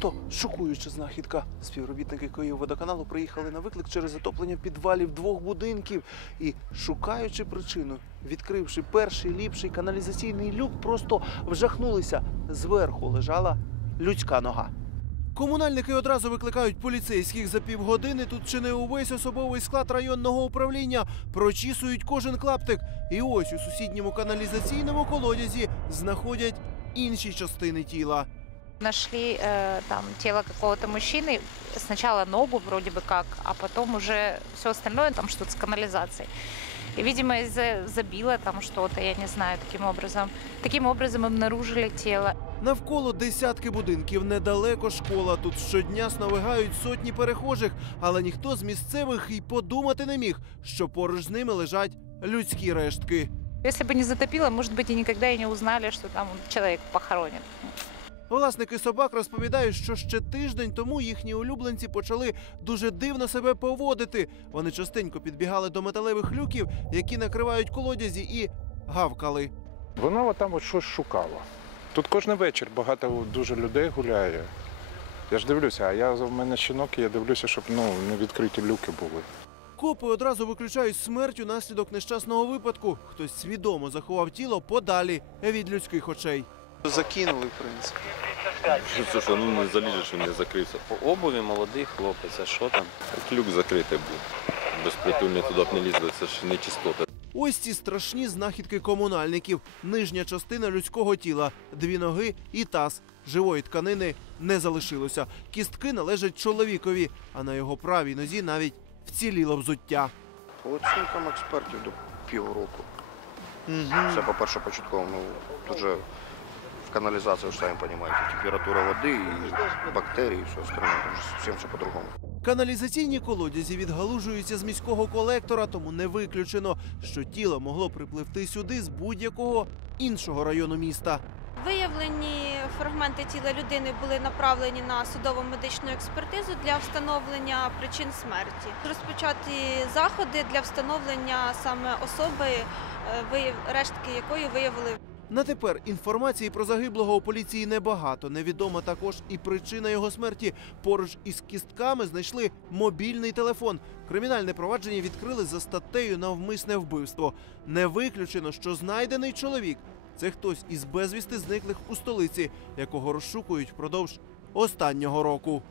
Просто шокуюча знахідка. Співробітники Київводоканалу приїхали на виклик через затоплення підвалів двох будинків і, шукаючи причину, відкривши перший ліпший каналізаційний люк, просто вжахнулися. Зверху лежала людська нога. Комунальники одразу викликають поліцейських за півгодини. Тут чи не увесь особовий склад районного управління прочісують кожен клаптик. І ось у сусідньому каналізаційному колодязі знаходять інші частини тіла. Нашли э, там тело какого-то мужчины. Сначала ногу вроде бы как, а потом уже все остальное там что-то с канализацией. И, видимо, из-за забило там что-то, я не знаю, таким образом. Таким образом обнаружили тело. Навколо десятки будинків, недалеко школа. Тут щодня сновигають сотні перехожих, але ніхто з місцевих і подумати не міг, що поруч з ними лежать людські рештки. Если бы не затопило, может быть, и никогда и не узнали, что там человек похоронен. Власники собак розповідають, що ще тиждень тому їхні улюбленці почали дуже дивно себе поводити. Вони частенько підбігали до металевих люків, які накривають колодязі, і гавкали. Вона от там от щось шукала. Тут кожен вечір багато дуже людей гуляє. Я ж дивлюся, а я в мене щінок, і я дивлюся, щоб ну, не відкриті люки були. Копи одразу виключають смерть унаслідок нещасного випадку. Хтось свідомо заховав тіло подалі від людських очей. Закинули, в принципі. Що це, що ну не залізе, що не закрився. По обуві молодий хлопець, а що там? Клюк закритий був. Безпритульні туди б не лізли, це ж не чистота. Ось ці страшні знахідки комунальників. Нижня частина людського тіла, дві ноги і таз. Живої тканини не залишилося. Кістки належать чоловікові, а на його правій нозі навіть вціліло взуття. По оцінкам експертів до півроку. Це, по-перше, початково. Ну, тут же в ж самі розумієте, температура води і бактерії, і все остальне. Тут же все по-другому. Каналізаційні колодязі відгалужуються з міського колектора, тому не виключено, що тіло могло припливти сюди з будь-якого іншого району міста. Виявлені фрагменти тіла людини були направлені на судово медичну експертизу для встановлення причин смерті. Розпочаті заходи для встановлення саме особи, е, рештки якої виявили На тепер інформації про загиблого у поліції небагато. Невідома також і причина його смерті. Поруч із кістками знайшли мобільний телефон. Кримінальне провадження відкрили за статтею навмисне вбивство. Не виключено, що знайдений чоловік це хтось із безвісти зниклих у столиці, якого розшукують впродовж останнього року.